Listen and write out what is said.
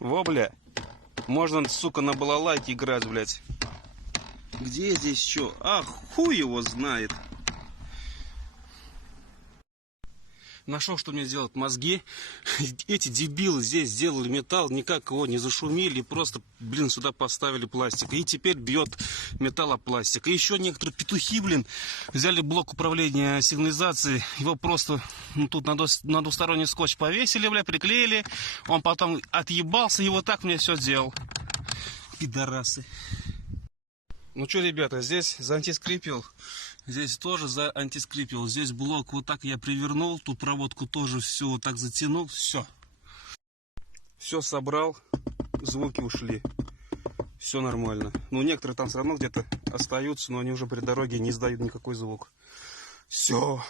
Во, бля. Можно, сука, на балалайке играть, блядь. Где здесь что? А, хуй его знает. Нашел, что мне сделать мозги. Эти дебилы здесь сделали металл, никак его не зашумели, просто, блин, сюда поставили пластик. И теперь бьет металл о пластик. И еще некоторые петухи, блин, взяли блок управления сигнализацией, его просто тут на двусторонний скотч повесили, бля, приклеили. Он потом отъебался и вот так мне все сделал. Пидорасы. Ну что, ребята, здесь заантискрипил. Здесь тоже заантискрипил. Здесь блок вот так я привернул. Тут проводку тоже все вот так затянул. Все. Все собрал. Звуки ушли. Все нормально. Ну, некоторые там все равно где-то остаются, но они уже при дороге не издают никакой звук. Все.